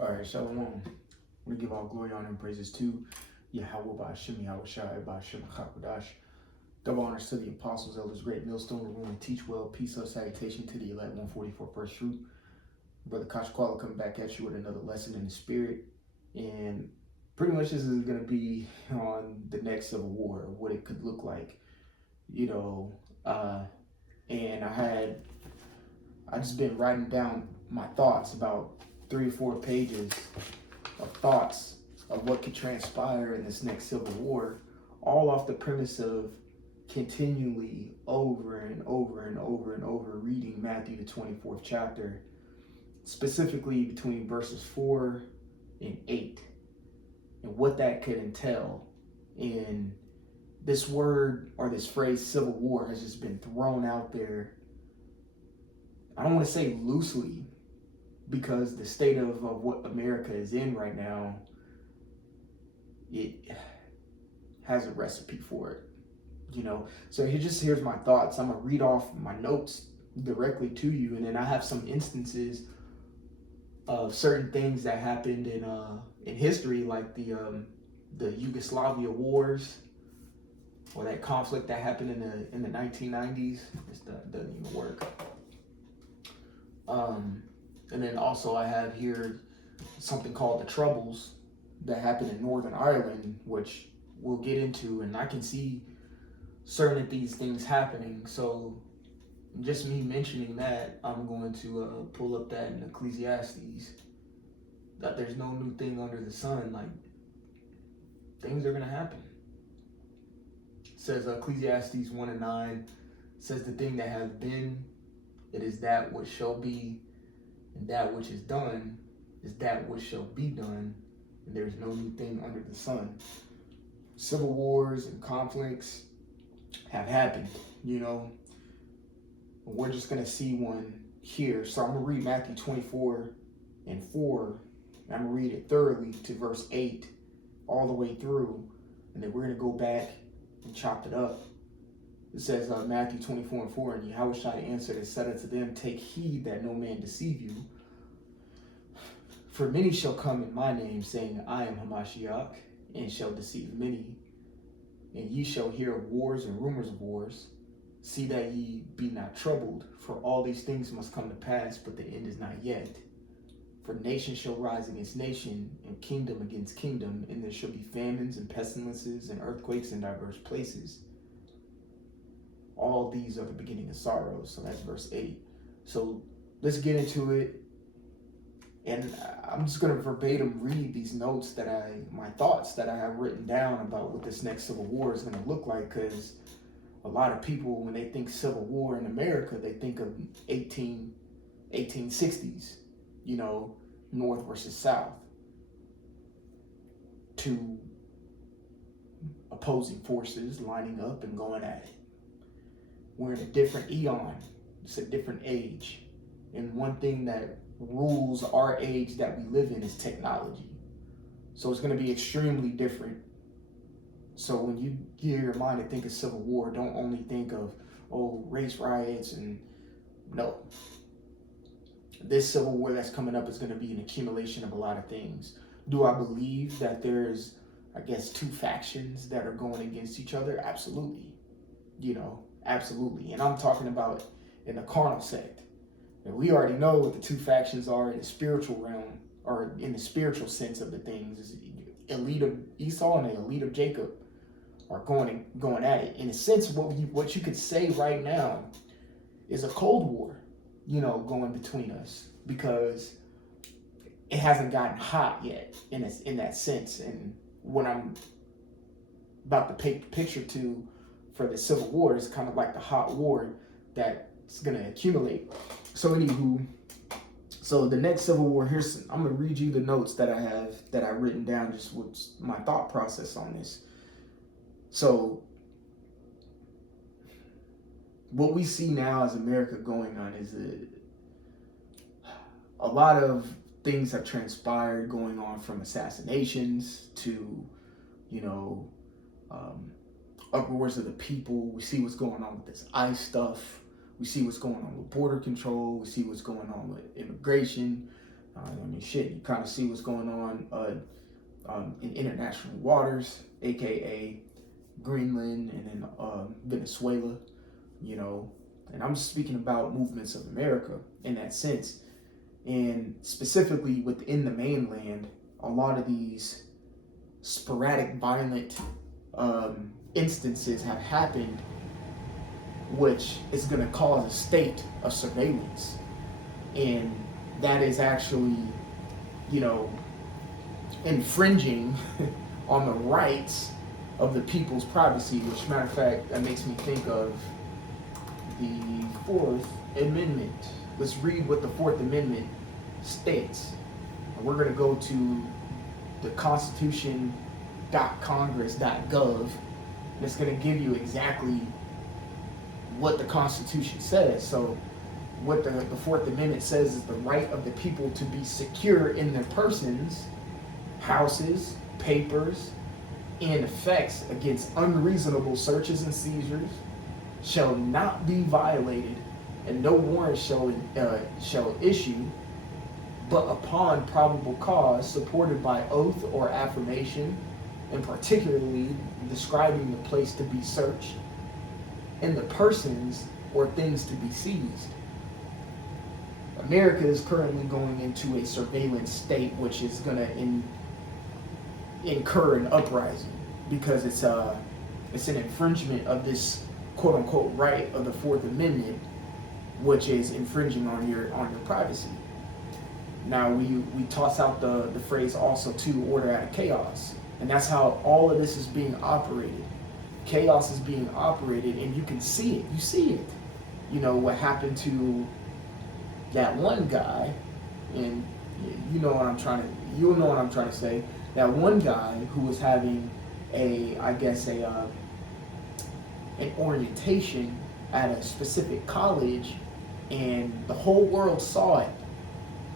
All right, Shalom. We give all glory, honor, and praises to Yahweh Ba'Shem, Yahweh Shai, Ba'Shem HaKadosh. Double honors to the apostles, elders, great millstone, the room, and teach well. Peace, of salutation to the elect 144 first fruit. Brother Kosh Kwala coming back at you with another lesson in the spirit. And pretty much this is going to be on the next Civil War, what it could look like, and I just been writing down my thoughts, about 3 or 4 pages of thoughts of what could transpire in this next Civil War, all off the premise of continually over and over and over and over reading Matthew the 24th chapter, specifically between verses 4 and 8, and what that could entail. And this word or this phrase Civil War has just been thrown out there. I don't want to say loosely, because the state of what America is in right now, it has a recipe for it, So here's my thoughts. I'm gonna read off my notes directly to you, and then I have some instances of certain things that happened in history, like the Yugoslavia wars, or that conflict that happened in the 1990s. That doesn't even work. And then also I have here something called the Troubles that happened in Northern Ireland, which we'll get into, and I can see certain of these things happening. So just me mentioning that, I'm going to pull up that in Ecclesiastes, that there's no new thing under the sun. Like, things are going to happen. It says Ecclesiastes 1:9 says, the thing that has been, it is that which shall be, and that which is done is that which shall be done, and there is no new thing under the sun. Civil wars and conflicts have happened, We're just going to see one here. So I'm going to read Matthew 24 and 4. And I'm going to read it thoroughly to verse 8 all the way through, and then we're going to go back and chop it up. It says Matthew 24 and 4, and Yahweh Shai answered and said unto them, take heed that no man deceive you. For many shall come in my name, saying, I am Hamashiach, and shall deceive many. And ye shall hear of wars and rumors of wars. See that ye be not troubled, for all these things must come to pass, but the end is not yet. For nation shall rise against nation, and kingdom against kingdom, and there shall be famines and pestilences and earthquakes in diverse places. All these are the beginning of sorrows. So that's verse 8. So let's get into it. And I'm just going to verbatim read these notes my thoughts that I have written down about what this next Civil War is going to look like. Because a lot of people, when they think Civil War in America, they think of 1860s, North versus South. Two opposing forces lining up and going at it. We're in a different eon. It's a different age. And one thing that rules our age that we live in is technology. So it's going to be extremely different. So when you gear your mind to think of Civil War, don't only think of, race riots and no. This Civil War that's coming up is going to be an accumulation of a lot of things. Do I believe that there's, 2 factions that are going against each other? Absolutely. Absolutely. And I'm talking about in the carnal sect. And we already know what the 2 factions are in the spiritual realm, or in the spiritual sense of the things. Elite of Esau and the elite of Jacob are going at it. In a sense, what you could say right now is a Cold War, going between us, because it hasn't gotten hot yet in that sense. And what I'm about to paint the picture to for the Civil War is kind of like the hot war that's going to accumulate. So anywho, so the next Civil War, I'm going to read you the notes that I've written down, just what's my thought process on this. So what we see now as America going on is a lot of things have transpired, going on from assassinations to, uproars of the people. We see what's going on with this ICE stuff. We see what's going on with border control. We see what's going on with immigration. I mean, shit, you kind of see what's going on in international waters, aka Greenland and then Venezuela, you know. And I'm speaking about movements of America in that sense. And specifically within the mainland, a lot of these sporadic violent instances have happened, which is going to cause a state of surveillance. And that is actually, you know, infringing on the rights of the people's privacy, which, matter of fact, that makes me think of the Fourth Amendment. Let's read what the Fourth Amendment states. We're going to go to the constitution.congress.gov, and it's going to give you exactly what the Constitution says. So what the Fourth Amendment says is the right of the people to be secure in their persons, houses, papers, and effects against unreasonable searches and seizures shall not be violated, and no warrant shall issue but upon probable cause supported by oath or affirmation, and particularly describing the place to be searched and the persons or things to be seized. America is currently going into a surveillance state, which is going to incur an uprising because it's an infringement of this quote unquote right of the Fourth Amendment, which is infringing on your privacy. Now we toss out the phrase also too, order out of chaos, and that's how all of this is being operated. Chaos is being operated, and you can see it. You see it. You know what happened to that one guy, and you'll know what I'm trying to say. That one guy who was having an orientation at a specific college, and the whole world saw it.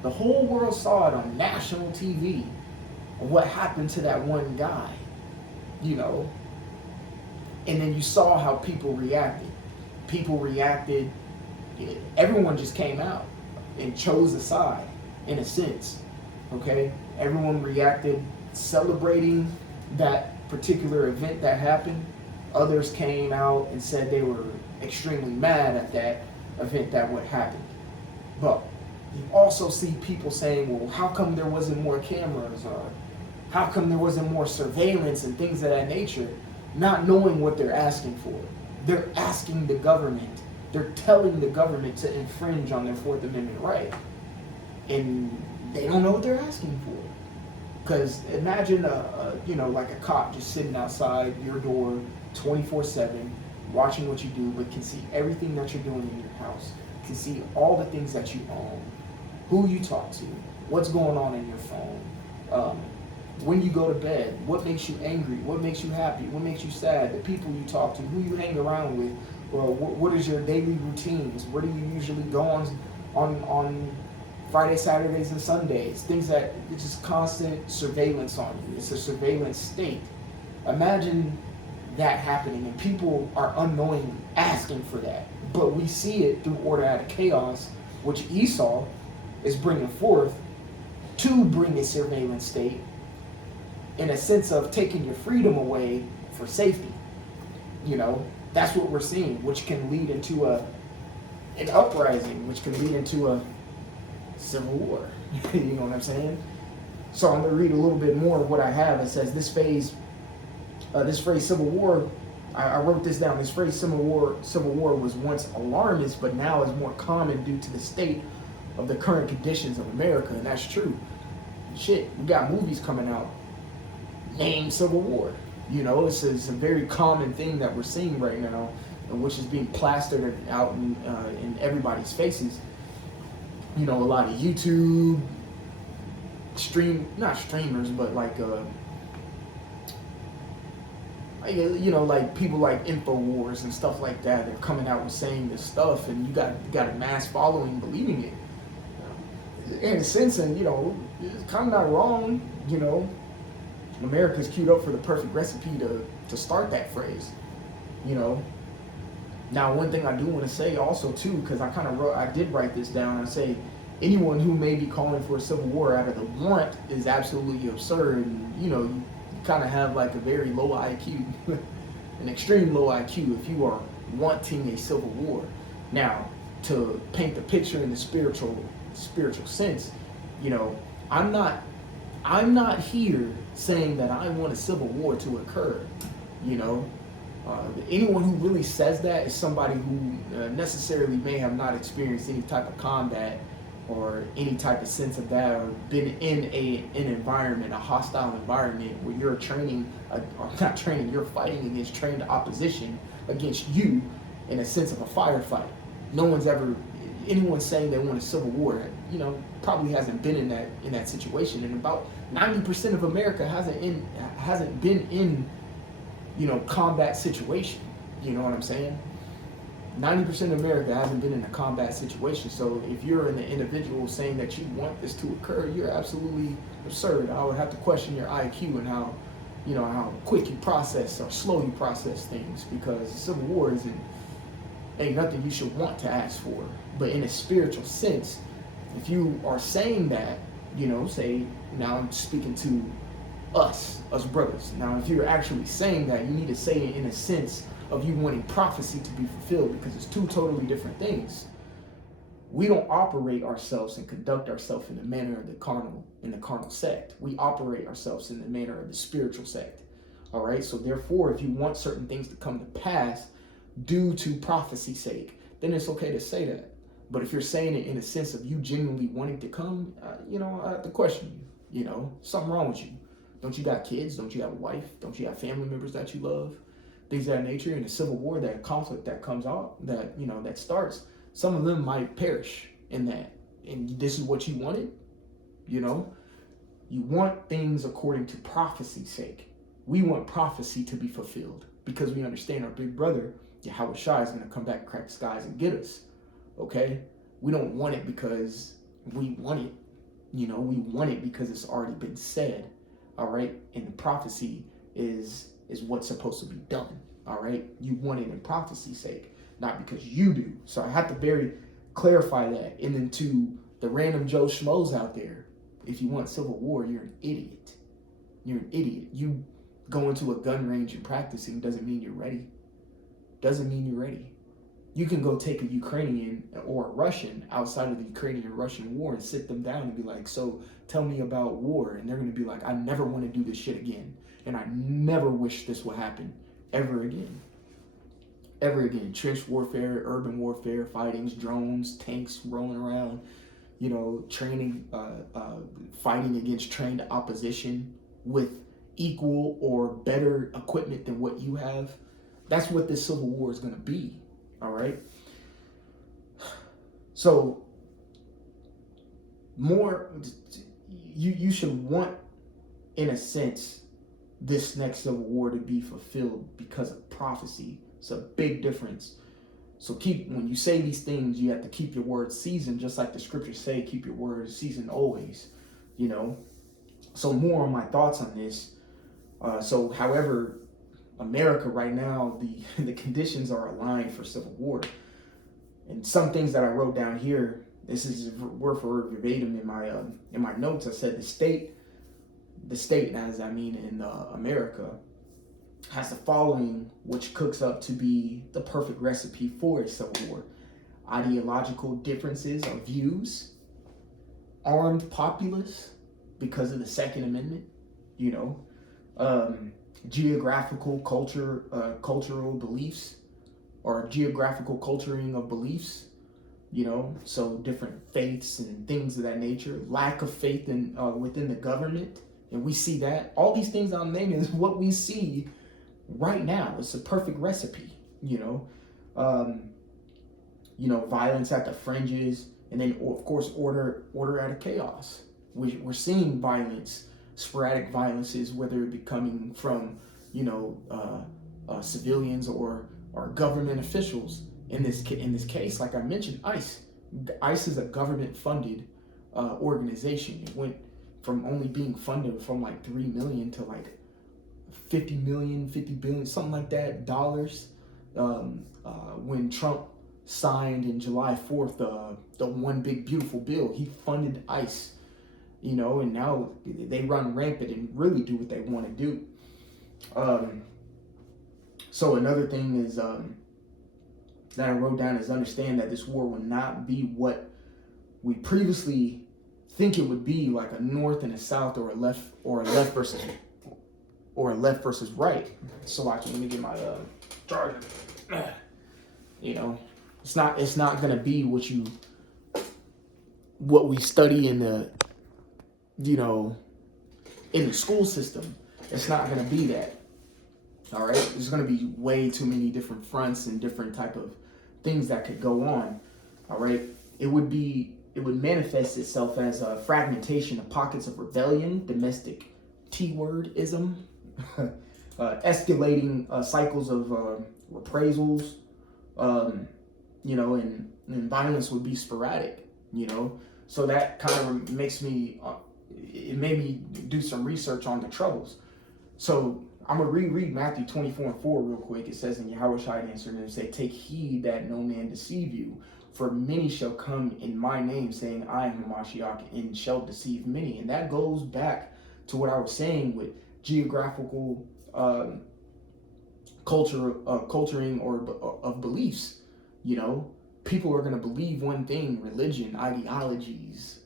The whole world saw it on national TV. What happened to that one guy, you know? And then you saw how people reacted. Everyone just came out and chose a side, in a sense, okay? Everyone reacted celebrating that particular event that happened. Others came out and said they were extremely mad at that event that would happen. But you also see people saying, well, how come there wasn't more cameras, or how come there wasn't more surveillance and things of that nature, not knowing what they're asking for. They're asking the government, they're telling the government to infringe on their Fourth Amendment right. And they don't know what they're asking for. Because imagine like a cop just sitting outside your door 24/7, watching what you do, but can see everything that you're doing in your house, can see all the things that you own, who you talk to, what's going on in your phone, when you go to bed, what makes you angry, what makes you happy, what makes you sad, the people you talk to, who you hang around with, or what is your daily routines, where do you usually go on Friday, Saturdays, and Sundays, things that it's just constant surveillance on you. It's a surveillance state. Imagine that happening, and people are unknowingly asking for that. But we see it through order out of chaos, which Esau is bringing forth to bring a surveillance state in a sense of taking your freedom away for safety. You know, that's what we're seeing, which can lead into an uprising, which can lead into a civil war. You know what I'm saying? So I'm going to read a little bit more of what I have. It says this phrase civil war, I wrote this down. This phrase civil war was once alarmist, but now is more common due to the state of the current conditions of America, and that's true. Shit, we got movies coming out named Civil War. You know, it's a very common thing that we're seeing right now, which is being plastered out in everybody's faces. You know, a lot of YouTube not streamers, but like people like InfoWars and stuff like that. They're coming out and saying this stuff, and you got a mass following believing it. In a sense, and it's kind of not wrong. America's queued up for the perfect recipe to start that phrase. Now, one thing I do want to say also too, because I did write this down. I say anyone who may be calling for a civil war out of the want is absolutely absurd. And, you kind of have like a very low IQ, an extreme low IQ if you are wanting a civil war. Now, to paint the picture in the spiritual sense, I'm not here saying that I want a civil war to occur. You know, anyone who really says that is somebody who necessarily may have not experienced any type of combat or any type of sense of that, or been in an environment, a hostile environment where you're you're fighting against trained opposition against you in a sense of a firefight. Anyone saying they want a civil war, probably hasn't been in that situation. And about 90% of America hasn't been in, combat situation. You know what I'm saying? 90% of America hasn't been in a combat situation. So if you're an individual saying that you want this to occur, you're absolutely absurd. I would have to question your IQ and how quick you process or slow you process things, because civil war ain't nothing you should want to ask for. But in a spiritual sense, if you are saying that, say, now I'm speaking to us brothers. Now, if you're actually saying that, you need to say it in a sense of you wanting prophecy to be fulfilled, because it's two totally different things. We don't operate ourselves and conduct ourselves in the manner of the carnal sect. We operate ourselves in the manner of the spiritual sect. All right. So therefore, if you want certain things to come to pass due to prophecy's sake, then it's okay to say that. But if you're saying it in a sense of you genuinely wanting to come, I have to question you. Something wrong with you. Don't you got kids? Don't you have a wife? Don't you have family members that you love? Things of that nature. In a civil war, that conflict that comes out, that starts, some of them might perish in that. And this is what you wanted? You want things according to prophecy's sake. We want prophecy to be fulfilled because we understand our big brother, Yahweh Shai, is going to come back, crack the skies, and get us. Okay? We don't want it because we want it. We want it because it's already been said. All right? And the prophecy is what's supposed to be done. All right? You want it in prophecy's sake, not because you do. So I have to clarify that. And then to the random Joe Schmoes out there, if you want civil war, you're an idiot. You're an idiot. You going to a gun range and practicing doesn't mean you're ready. Doesn't mean you're ready. You can go take a Ukrainian or a Russian outside of the Ukrainian-Russian war and sit them down and be like, so tell me about war. And they're going to be like, I never want to do this shit again. And I never wish this would happen ever again. Ever again. Trench warfare, urban warfare, fightings, drones, tanks rolling around, training, fighting against trained opposition with equal or better equipment than what you have. That's what this civil war is going to be. All right. So you should want, in a sense, this next civil war to be fulfilled because of prophecy. It's a big difference. So when you say these things, you have to keep your words seasoned, just like the scriptures say, keep your words seasoned always, So more on my thoughts on this. However, America right now, the conditions are aligned for civil war. And some things that I wrote down here, this is word for word verbatim in my notes. I said the state, as I mean in America, has the following, which cooks up to be the perfect recipe for a civil war: ideological differences of views, armed populace because of the Second Amendment, geographical cultural beliefs, or geographical culturing of beliefs, so different faiths and things of that nature, lack of faith in within the government. And we see that all these things I'm naming is what we see right now. It's a perfect recipe, violence at the fringes, and then of course order out of chaos. We're seeing violence, sporadic violences, whether it be coming from civilians or government officials. In this case, like I mentioned, ICE is a government-funded organization. It went from only being funded from like 3 million to like 50 billion, something like that, dollars. When Trump signed in July 4th the One Big Beautiful Bill. He funded ICE, you know, and now they run rampant and really do what they want to do. So another thing is that I wrote down is understand that this war will not be what we previously think it would be, like a North and a South, or a left versus right. So let me get my charger. You know, it's not gonna be what we study in the, you know, in the school system. It's not gonna be that. All right, there's gonna be way too many different fronts and different type of things that could go on. All right, it would manifest itself as a fragmentation of pockets of rebellion, domestic T-wordism, escalating cycles of reprisals, you know, and violence would be sporadic, you know. So that kind of makes me, it made me do some research on the troubles. So I'm going to reread Matthew 24:4 real quick. It says, and Yahushua answered and said, take heed that no man deceive you, for many shall come in my name, saying, I am Hamashiach, and shall deceive many. And that goes back to what I was saying with geographical culturing or of beliefs. You know, people are going to believe one thing, religion, ideologies,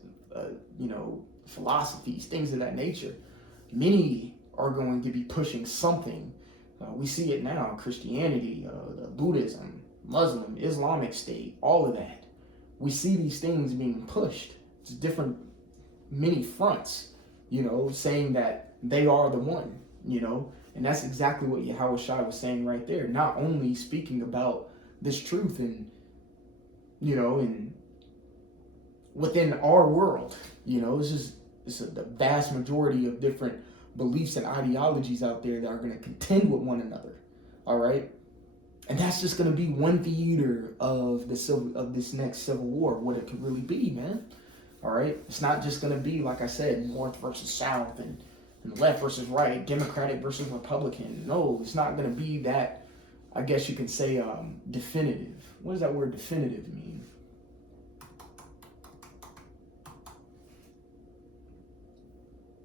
you know, philosophies, things of that nature. Many are going to be pushing something. We see it now, Christianity, Buddhism, Muslim, Islamic State, all of that. We see these things being pushed. It's different, many fronts, you know, saying that they are the one, you know, and that's exactly what Yahushua was saying right there. Not only speaking about this truth and, you know, and within our world, you know, the vast majority of different beliefs and ideologies out there that are going to contend with one another. All right. And that's just going to be one theater of this next civil war, what it could really be, man. All right. It's not just going to be, like I said, North versus South and left versus right, Democratic versus Republican. No, it's not going to be that, I guess you could say, definitive. What does that word definitive mean?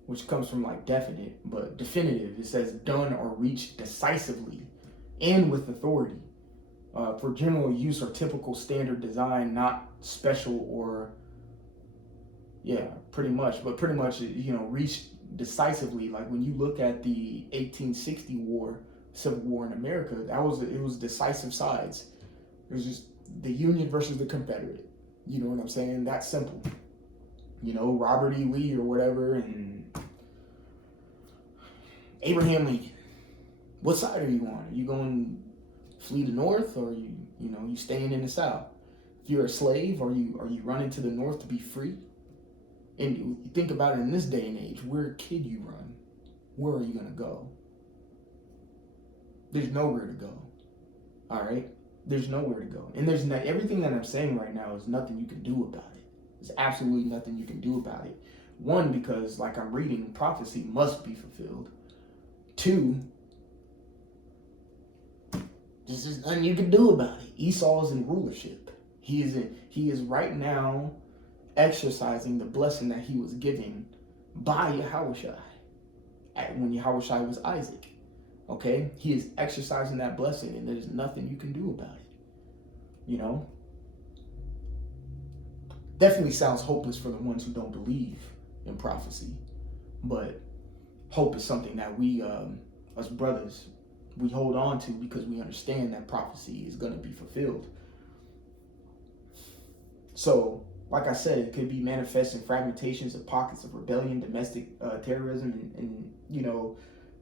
Which comes from like definite, but definitive. It says done or reached decisively and with authority, for general use or typical standard design, not special or, pretty much, you know, reached decisively. Like when you look at the 1860 Civil War in America, it was decisive sides. It was just the Union versus the Confederate. You know what I'm saying? That's simple. You know, Robert E. Lee or whatever, and Abraham Lincoln. What side are you on? Are you going to flee the North, or you staying in the South? If you're a slave, are you running to the North to be free? And you think about it in this day and age, where could you run? Where are you going to go? There's nowhere to go. All right? There's nowhere to go. And everything that I'm saying right now is nothing you can do about it. There's absolutely nothing you can do about it. One, because like I'm reading, prophecy must be fulfilled. Two, there's just nothing you can do about it. Esau is in rulership. He is right now exercising the blessing that he was given by Yahushua when Yahushua was Isaac. Okay? He is exercising that blessing, and there's nothing you can do about it. You know? Definitely sounds hopeless for the ones who don't believe in prophecy. But hope is something that we, as brothers, we hold on to because we understand that prophecy is going to be fulfilled. So, like I said, it could be manifest in fragmentations of pockets of rebellion, domestic terrorism, and you know,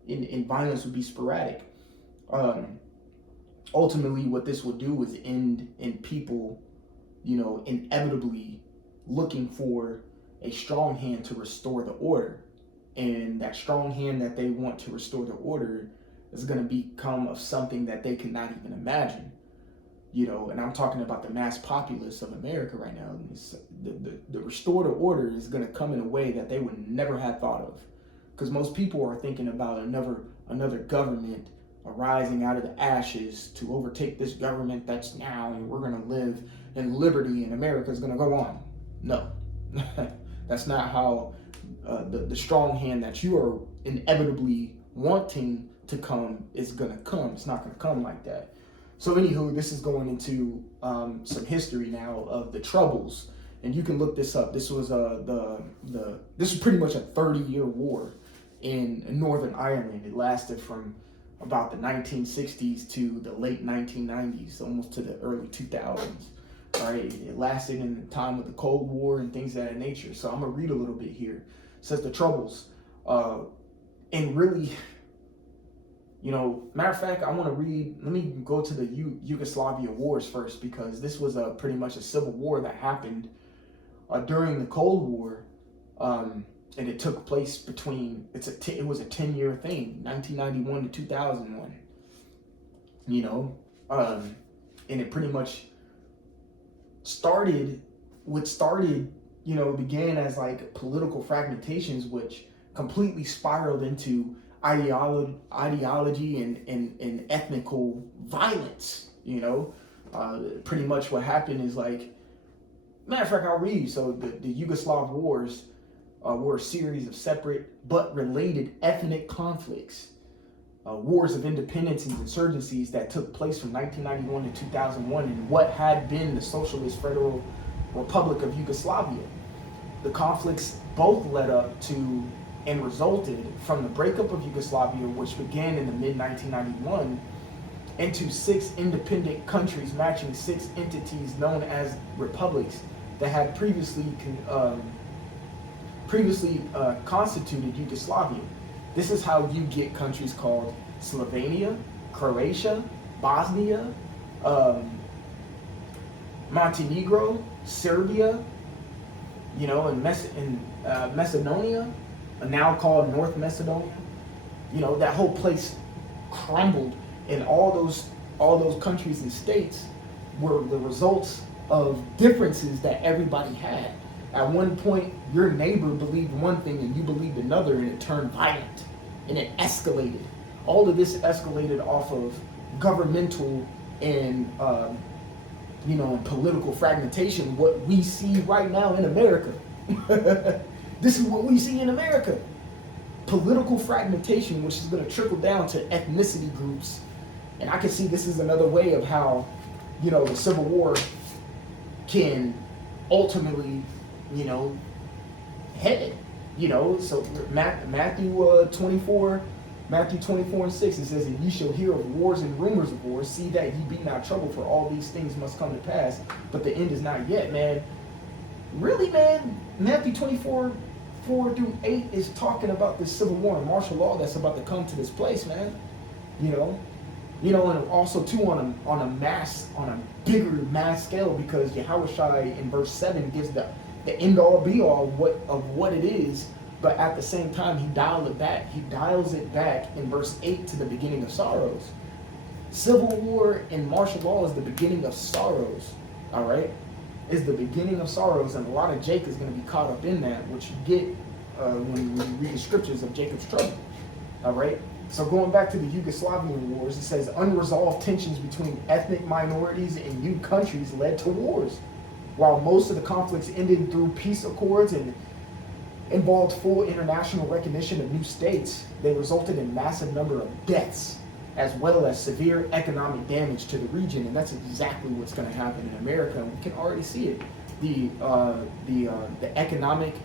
in violence would be sporadic. Ultimately, what this will do is end in people, you know, inevitably looking for a strong hand to restore the order. And that strong hand that they want to restore the order is going to become of something that they cannot even imagine. You know, and I'm talking about the mass populace of America right now. The restore the order is going to come in a way that they would never have thought of. Because most people are thinking about another government arising out of the ashes to overtake this government that's now, and we're going to live in liberty and America is going to go on. No, that's not how the strong hand that you are inevitably wanting to come is going to come. It's not going to come like that. So anywho, this is going into some history now of the Troubles, and you can look this up. This was this was pretty much a 30-year war in Northern Ireland. It lasted from about the 1960s to the late 1990s, almost to the early 2000s. All right, it lasted in the time of the Cold War and things of that nature. So I'm gonna read a little bit here. It says the Troubles, and really, you know, matter of fact, I want to read. Let me go to the Yugoslavia wars first, because this was pretty much a civil war that happened during the Cold War, and it took place between. It was a 10-year thing, 1991 to 2001. You know, and it pretty much began as like political fragmentations, which completely spiraled into ideology and ethnical violence. You know, pretty much what happened is like, matter of fact, I'll read. So the Yugoslav wars were a series of separate but related ethnic conflicts, wars of independence and insurgencies that took place from 1991 to 2001 in what had been the Socialist Federal Republic of Yugoslavia. The conflicts both led up to and resulted from the breakup of Yugoslavia, which began in the mid-1991, into 6 independent countries matching 6 entities known as republics that had previously constituted Yugoslavia. This is how you get countries called Slovenia, Croatia, Bosnia, Montenegro, Serbia, you know, and Macedonia, now called North Macedonia. You know, that whole place crumbled, and all those countries and states were the results of differences that everybody had. At one point, your neighbor believed one thing and you believed another, and it turned violent, and it escalated. All of this escalated off of governmental and and political fragmentation. What we see right now in America. This is what we see in America. Political fragmentation, which is going to trickle down to ethnicity groups. And I can see this is another way of how, you know, the Civil War can ultimately, you know, head. You know, so Matthew 24 and 6, it says, "And ye shall hear of wars and rumors of wars. See that ye be not troubled, for all these things must come to pass, but the end is not yet." Man, really, man, Matthew 24:4-8 is talking about this civil war and martial law that's about to come to this place, man. You know, and also too on a bigger mass scale, because Yahushua in verse 7 gives the end all be all of what it is. But at the same time, he dials it back in verse 8 to the beginning of sorrows. Civil war and martial law is the beginning of sorrows, all right? Is the beginning of sorrows, and a lot of Jake is going to be caught up in that, which you get when you read the scriptures of Jacob's trouble, all right? So going back to the Yugoslavian wars, it says unresolved tensions between ethnic minorities in new countries led to wars. While most of the conflicts ended through peace accords and involved full international recognition of new states, they resulted in massive number of deaths, as well as severe economic damage to the region. And that's exactly what's going to happen in America, and we can already see it. The economic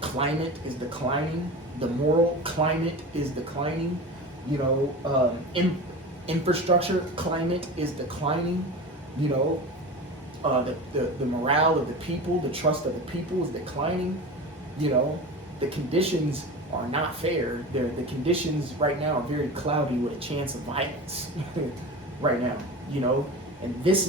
climate is declining. The moral climate is declining. You know, infrastructure climate is declining. You know, the morale of the people, the trust of the people is declining. You know, the conditions are not fair. The conditions right now are very cloudy with a chance of violence right now. You know, and this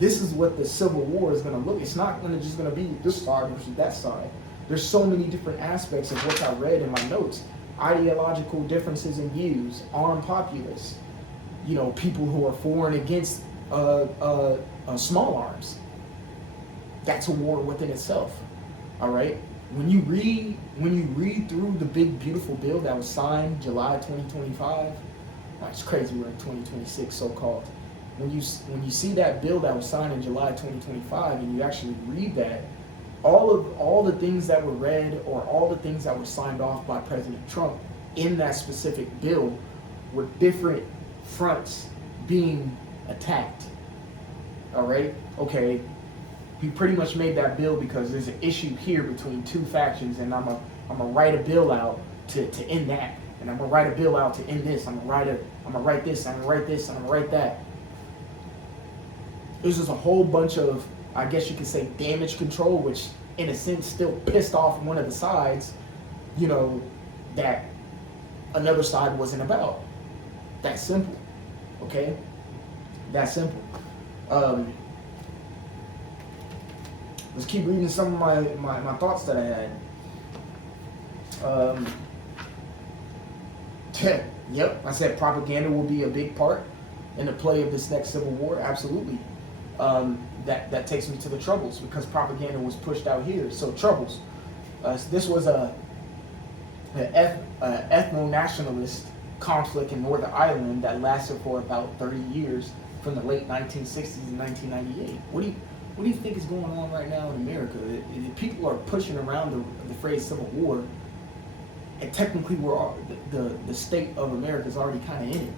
is what the Civil War is going to look. It's not just going to be this side versus that side. There's so many different aspects of what I read in my notes. Ideological differences in views, armed populace, you know, people who are for and against small arms. That's a war within itself, all right? when you read through the big beautiful bill that was signed July 2025, it's crazy we're in 2026 so called. When you see that bill that was signed in July 2025 and you actually read that, all the things that were read or all the things that were signed off by President Trump in that specific bill were different fronts being attacked. All right? Okay. He pretty much made that bill because there's an issue here between two factions, and I'm gonna write a bill out to end that, and I'm gonna write a bill out to end this. I'm gonna write this. I'm gonna write this. I'm gonna write that. There's just a whole bunch of, I guess you could say, damage control, which in a sense still pissed off one of the sides, that another side wasn't about. That simple. Okay? That simple. Let's keep reading some of my thoughts that I had. Yep, I said propaganda will be a big part in the play of this next civil war. Absolutely. That takes me to the Troubles, because propaganda was pushed out here. So Troubles. This was an ethno-nationalist conflict in Northern Ireland that lasted for about 30 years, from the late 1960s and 1998. What do you think is going on right now in America? People are pushing around the phrase civil war, and technically the state of America is already kind of in it.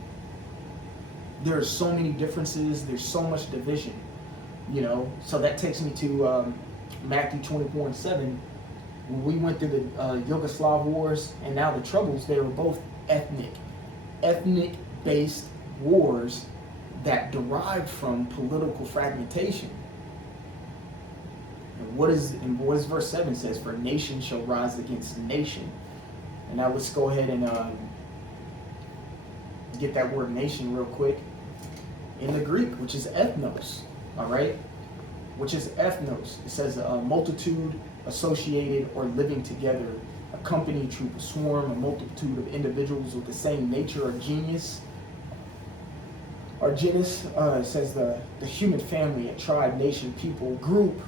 There are so many differences. There's so much division, So that takes me to Matthew 24:7. When we went through the Yugoslav wars and now the Troubles, they were both ethnic-based wars that derived from political fragmentation. And what does verse 7 says? For nation shall rise against nation. And now let's go ahead and get that word nation real quick. In the Greek, which is ethnos, all right? Which is ethnos. It says a multitude associated or living together, a company, troop, a swarm, a multitude of individuals with the same nature or genus. Or genus, it says the human family, a tribe, nation, people, group,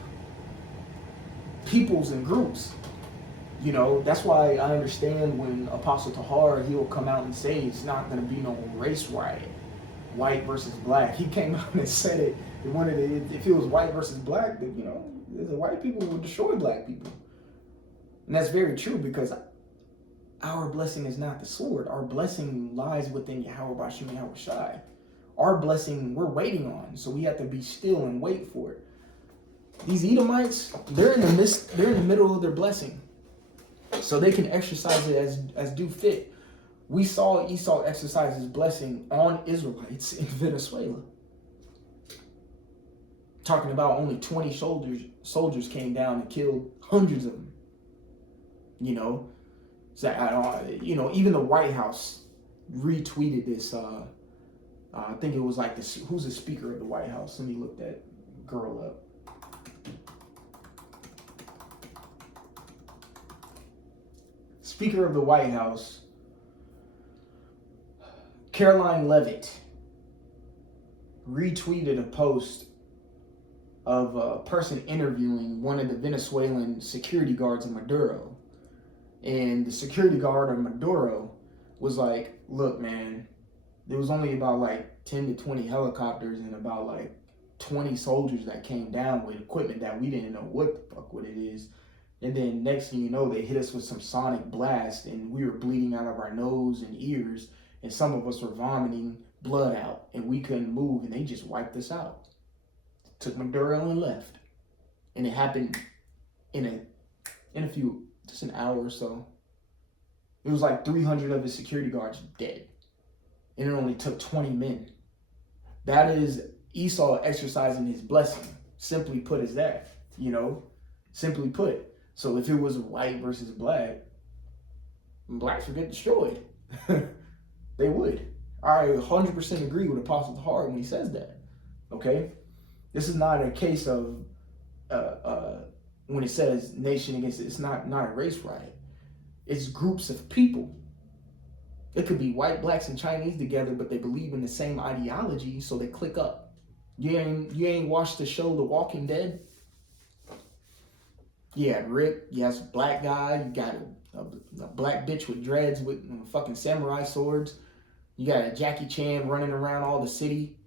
peoples and groups. That's why I understand when Apostle Tahar, he'll come out and say it's not going to be no race riot, white versus black. He came out and said it. He wanted it, if it was white versus black, then, the white people would destroy black people. And that's very true, because our blessing is not the sword. Our blessing lies within Yahweh Bashim Yahweh Shai. Our blessing we're waiting on, so we have to be still and wait for it. These Edomites, they're in the middle of their blessing, so they can exercise it as do fit. We saw Esau exercise his blessing on Israelites in Venezuela. Talking about only 20 soldiers came down and killed hundreds of them. So even the White House retweeted this. I think it was like this. Who's the Speaker of the White House? Let me look that girl up. Speaker of the White House, Caroline Leavitt, retweeted a post of a person interviewing one of the Venezuelan security guards of Maduro. And the security guard of Maduro was like, look, man, there was only about like 10 to 20 helicopters and about like 20 soldiers that came down with equipment that we didn't know what the fuck it is. And then next thing you know, they hit us with some sonic blast and we were bleeding out of our nose and ears. And some of us were vomiting blood out and we couldn't move, and they just wiped us out. Took Maduro and left. And it happened in just an hour or so. It was like 300 of his security guards dead. And it only took 20 men. That is Esau exercising his blessing. Simply put as that, simply put. So if it was white versus black, blacks would get destroyed. They would. I 100% agree with Apostle Tahar when he says that. Okay? This is not a case of when it says nation against it, it's not a race riot. It's groups of people. It could be white, blacks, and Chinese together, but they believe in the same ideology, so they click up. You ain't watched the show The Walking Dead? You had Rick, you have a black guy, you got a black bitch with dreads with fucking samurai swords. You got a Jackie Chan running around all the city.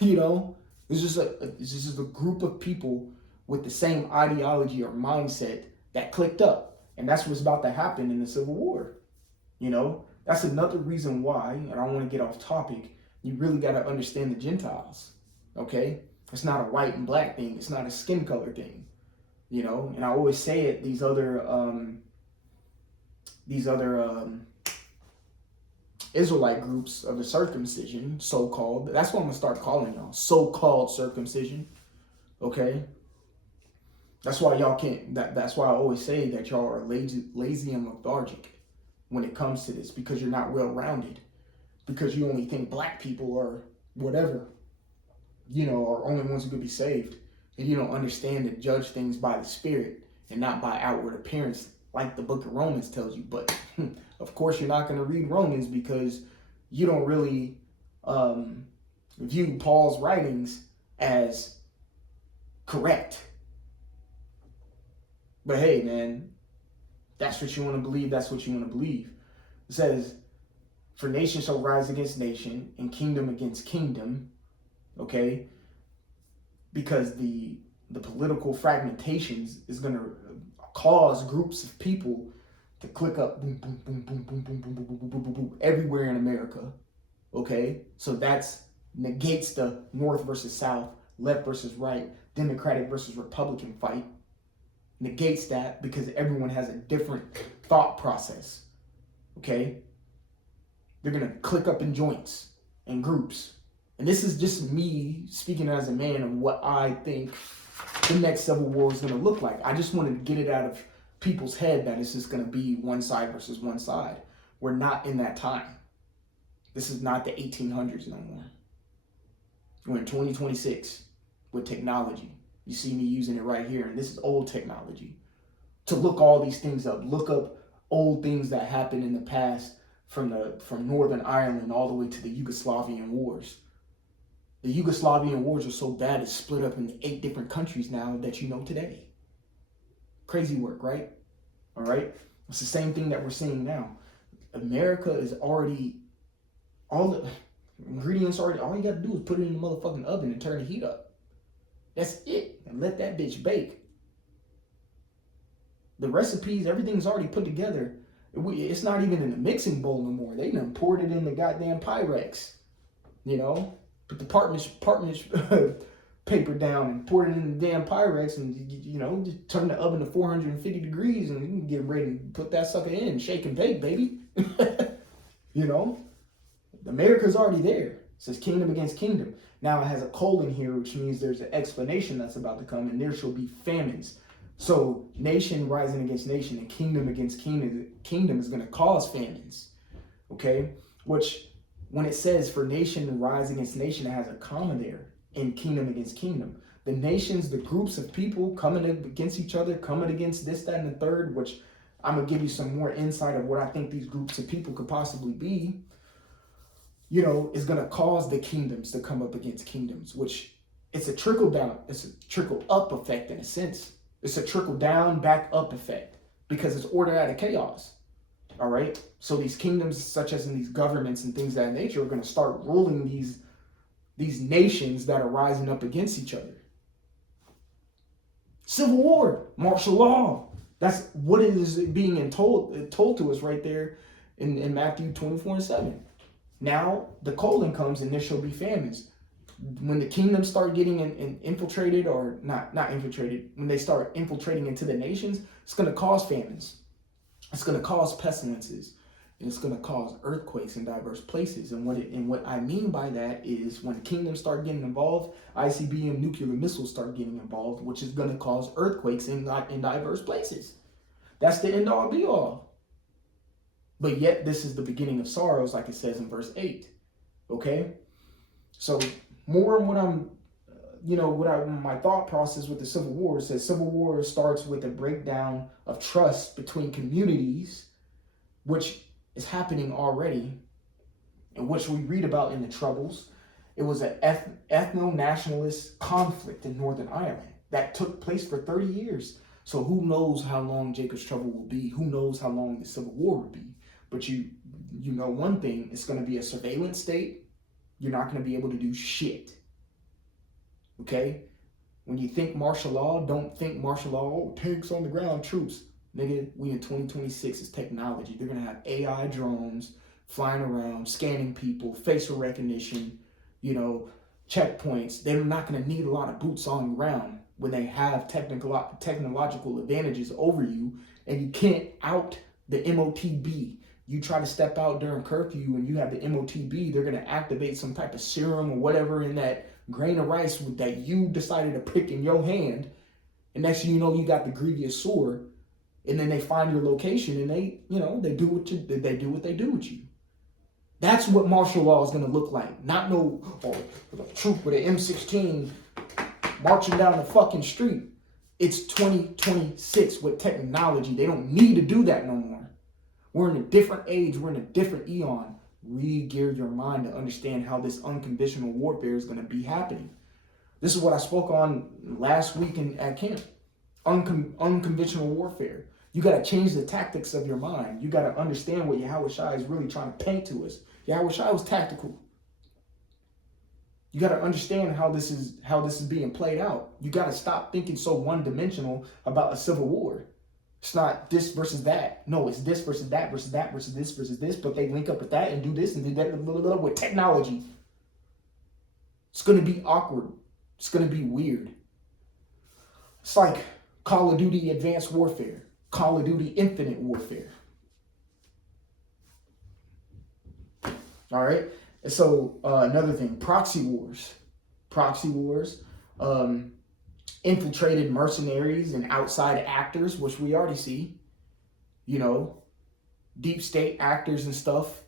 You know, it's just a group of people with the same ideology or mindset that clicked up, and that's what's about to happen in the Civil War. You know, that's another reason why, and I don't want to get off topic. You really got to understand the Gentiles. Okay, it's not a white and black thing. It's not a skin color thing. You know, and I always say it. These other Israelite groups of the circumcision, so-called. That's what I'm gonna start calling y'all, so-called circumcision. Okay, that's why y'all can't. That's why I always say that y'all are lazy and lethargic when it comes to this, because you're not well-rounded, because you only think black people are whatever, you know, are only ones who could be saved, and you don't understand and judge things by the Spirit and not by outward appearance, like the book of Romans tells you. But of course, you're not going to read Romans because you don't really view Paul's writings as correct. But hey, man, that's what you want to believe. That's what you want to believe. It says, for nation shall rise against nation and kingdom against kingdom. Okay? Because the political fragmentations is going to cause groups of people to click up boom, boom, boom, boom, boom, boom, boom, boom, boom, boom, boom, boom, everywhere in America. Okay? So that's negates the North versus South, left versus right, Democratic versus Republican fight. Negates that because everyone has a different thought process. Okay? They're going to click up in joints and groups. And this is just me speaking as a man of what I think the next Civil War is going to look like. I just wanted to get it out of people's head that it's just going to be one side versus one side. We're not in that time. This is not the 1800s no more. We're in 2026 with technology. You see me using it right here, and this is old technology. To look all these things up. Look up old things that happened in the past from Northern Ireland all the way to the Yugoslavian wars. The Yugoslavian wars are so bad it's split up into 8 different countries now that you know today. Crazy work, right? All right? It's the same thing that we're seeing now. America is already, all the ingredients already, all you got to do is put it in the motherfucking oven and turn the heat up. That's it. And let that bitch bake. The recipes, everything's already put together. It's not even in the mixing bowl no more. They done poured it in the goddamn Pyrex. You know? Put the parchment paper down and poured it in the damn Pyrex, and you know, just turn the oven to 450 degrees and you can get ready to put that sucker in, shake and bake, baby. You know? America's already there. It says kingdom against kingdom. Now it has a colon here, which means there's an explanation that's about to come, and there shall be famines. So nation rising against nation and kingdom against kingdom is going to cause famines. Okay? Which, when it says for nation to rise against nation, it has a comma there in kingdom against kingdom. The nations, the groups of people coming against each other, coming against this, that, and the third, which I'm going to give you some more insight of what I think these groups of people could possibly be, you know, is going to cause the kingdoms to come up against kingdoms, which it's a trickle down, it's a trickle up effect in a sense. It's a trickle down, back up effect because it's order out of chaos. All right. So these kingdoms, such as in these governments and things of that nature, are going to start ruling these nations that are rising up against each other. Civil war, martial law. That's what it is being told to us right there in Matthew 24:7. Now the colon comes and there shall be famines. When the kingdoms start getting infiltrated, or not infiltrated, when they start infiltrating into the nations, it's going to cause famines. It's going to cause pestilences, and it's going to cause earthquakes in diverse places. And what I mean by that is when kingdoms start getting involved, ICBM nuclear missiles start getting involved, which is going to cause earthquakes in diverse places. That's the end all be all. But yet this is the beginning of sorrows, like it says in verse 8. Okay? So more what I'm, my thought process with the Civil War says Civil War starts with a breakdown of trust between communities, which is happening already, and which we read about in the Troubles. It was an ethno-nationalist conflict in Northern Ireland that took place for 30 years. So who knows how long Jacob's trouble will be? Who knows how long the Civil War will be? But you know one thing, it's going to be a surveillance state. You're not going to be able to do shit. Okay? When you think martial law, don't think martial law, oh, tanks on the ground, troops. Nigga, we in 2026 is technology. They're going to have AI drones flying around, scanning people, facial recognition, you know, checkpoints. They're not going to need a lot of boots on the ground when they have technological advantages over you, and you can't out the MOTB. You try to step out during curfew and you have the MOTB, they're going to activate some type of serum or whatever in that grain of rice that you decided to pick in your hand. And next thing you know, you got the grievous sore. And then they find your location and they, you know, they do what they do with you. That's what martial law is going to look like. Not no troop with an M16 marching down the fucking street. It's 2026 with technology. They don't need to do that no more. We're in a different age. We're in a different eon. Re-gear your mind to understand how this unconventional warfare is going to be happening. This is what I spoke on last week at camp. Unconventional warfare. You got to change the tactics of your mind. You got to understand what Yahweh Shai is really trying to paint to us. Yahweh Shai was tactical. You got to understand how this is being played out. You got to stop thinking so one-dimensional about a civil war. It's not this versus that. No, it's this versus that versus that versus this versus this. But they link up with that and do this and do that with technology. It's going to be awkward. It's going to be weird. It's like Call of Duty Advanced Warfare. Call of Duty Infinite Warfare. All right. And so another thing, proxy wars. Proxy wars. Infiltrated mercenaries and outside actors, which we already see. You know, deep state actors and stuff.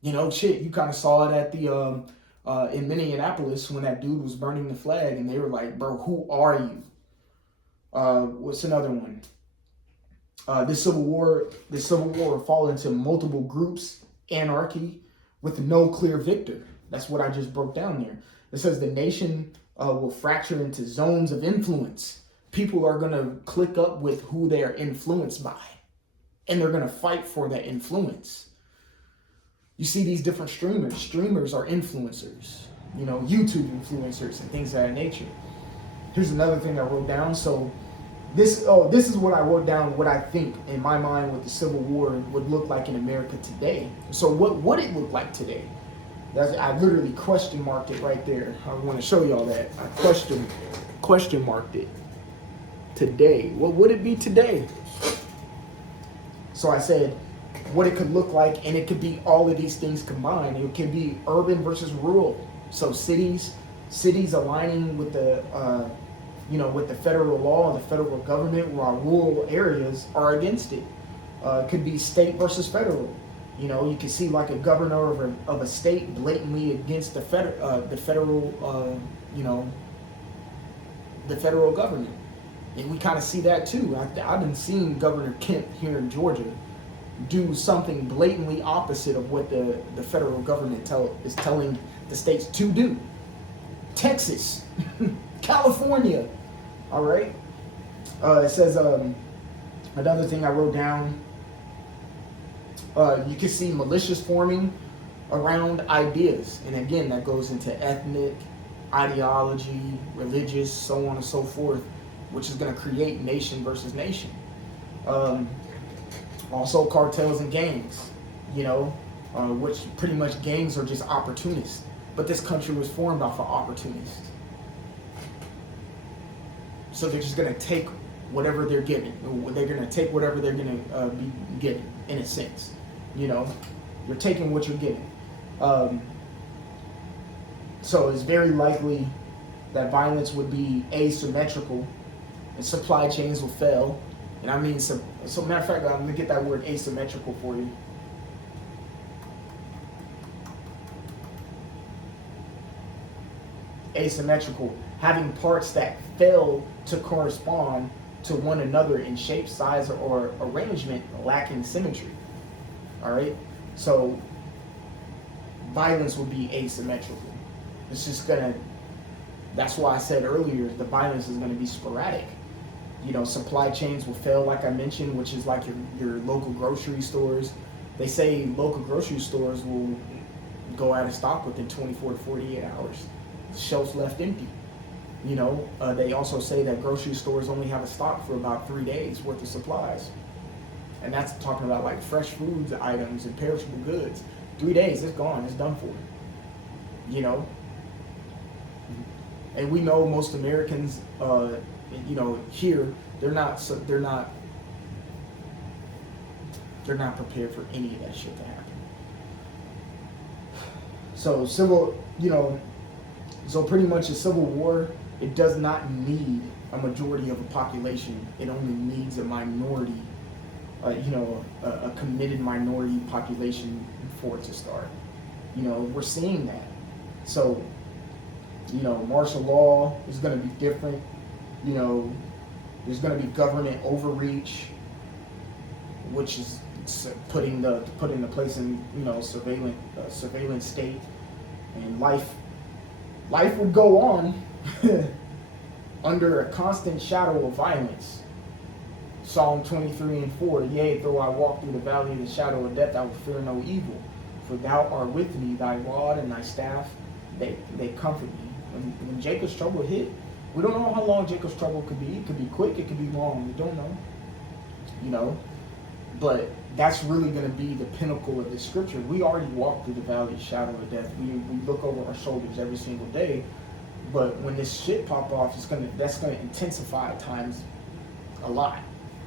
You know, shit, you kind of saw it at the in Minneapolis when that dude was burning the flag and they were like, bro, who are you? What's another one? This civil war will fall into multiple groups, anarchy, with no clear victor. That's what I just broke down there. It says the nation will fracture into zones of influence. People are going to click up with who they're influenced by, and they're going to fight for that influence. You see these different streamers. Streamers are influencers, you know, YouTube influencers and things of that nature. Here's another thing I wrote down. So this is what I wrote down, what I think in my mind what the Civil War would look like in America today. So what would it look like today? I literally question marked it right there. I want to show y'all that. I question marked it. Today. What would it be today? So I said what it could look like, and it could be all of these things combined. It could be urban versus rural. So cities aligning with the with the federal law and the federal government, while rural areas are against it. It could be state versus federal. You know, you can see like a governor of a state blatantly against the federal government. And we kind of see that too. I've been seeing Governor Kemp here in Georgia do something blatantly opposite of what the federal government is telling the states to do. Texas, California, all right? It says, another thing I wrote down, you can see militias forming around ideas. And again, that goes into ethnic, ideology, religious, so on and so forth, which is going to create nation versus nation. Also cartels and gangs, you know, which pretty much gangs are just opportunists. But this country was formed off of opportunists. So they're just going to take whatever they're given. They're going to take whatever they're going to be given, in a sense. You know, you're taking what you're getting. So it's very likely that violence would be asymmetrical and supply chains will fail. And I mean, so matter of fact, I'm going to get that word asymmetrical for you. Asymmetrical, having parts that fail to correspond to one another in shape, size, or arrangement, lacking symmetry. All right, so violence will be asymmetrical. It's just gonna. That's why I said earlier the violence is gonna be sporadic. You know, supply chains will fail, like I mentioned, which is like your local grocery stores. They say local grocery stores will go out of stock within 24 to 48 hours. Shelves left empty. You know, they also say that grocery stores only have a stock for about 3 days worth of supplies. And that's talking about like fresh foods items and perishable goods. 3 days, it's gone, it's done for. You know? And we know most Americans, you know, here, they're not prepared for any of that shit to happen. So so pretty much a civil war, it does not need a majority of a population. It only needs a minority, a committed minority population for it to start. You know, we're seeing that. So, you know, martial law is going to be different. You know, there's going to be government overreach, which is put into place in, you know, surveillance state, and life would go on under a constant shadow of violence. Psalm 23:4, yea, though I walk through the valley of the shadow of death, I will fear no evil, for thou art with me, thy rod and thy staff, they comfort me. When Jacob's trouble hit, we don't know how long Jacob's trouble could be. It could be quick, it could be long, we don't know. You know, but that's really going to be the pinnacle of this scripture. We already walk through the valley of shadow of death. We look over our shoulders every single day, but when this shit pop off, that's going to intensify at times a lot.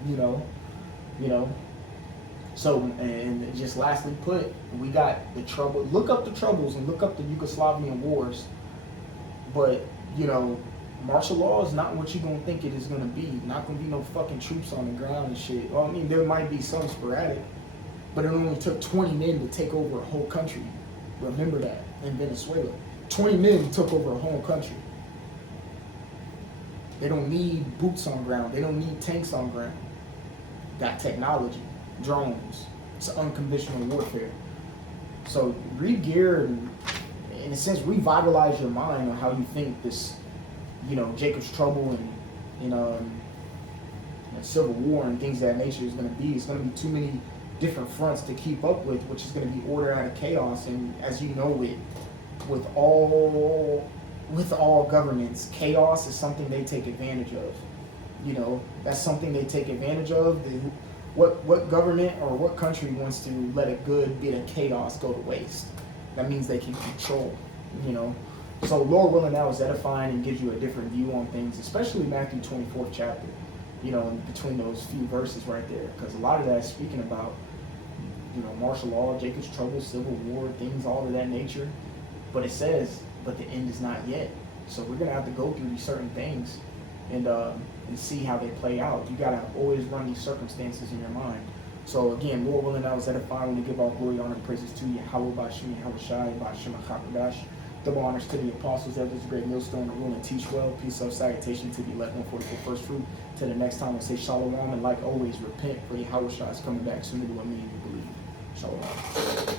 You know. So, and just lastly put, we got the trouble. Look up the troubles and look up the Yugoslavian wars. But, you know, martial law is not what you're going to think it is going to be. Not going to be no fucking troops on the ground and shit. Well, I mean, there might be some sporadic, but it only took 20 men to take over a whole country. Remember that, in Venezuela. 20 men took over a whole country. They don't need boots on ground. They don't need tanks on ground. Got technology, drones. It's unconventional warfare. So re-gear and, in a sense, revitalize your mind on how you think this, you know, Jacob's trouble and civil war and things of that nature is going to be. It's going to be too many different fronts to keep up with, which is going to be order out of chaos. And as you know it, with all governments, chaos is something they take advantage of. You know, that's something they take advantage of. What government or what country wants to let a good bit of chaos go to waste? That means they can control, you know. So Lord willing, that was edifying and gives you a different view on things, especially Matthew 24th chapter, you know, between those few verses right there. Because a lot of that is speaking about, you know, martial law, Jacob's trouble, civil war, things all of that nature. But it says, but the end is not yet. So we're going to have to go through these certain things and see how they play out. You got to always run these circumstances in your mind. So again, Lord willing, that was edifying. We give all glory, honor, and praises to Yahweh, Bashim, Yahweh Shai, Bashim, HaKadosh. Double honors to the apostles, elders, great millstone, to rule and teach well. Peace, of salutation to the elect, one for the first fruit. Till the next time, I say shalom, and like always, repent, for Yahweh Shai is coming back sooner than what many of you believe. Shalom.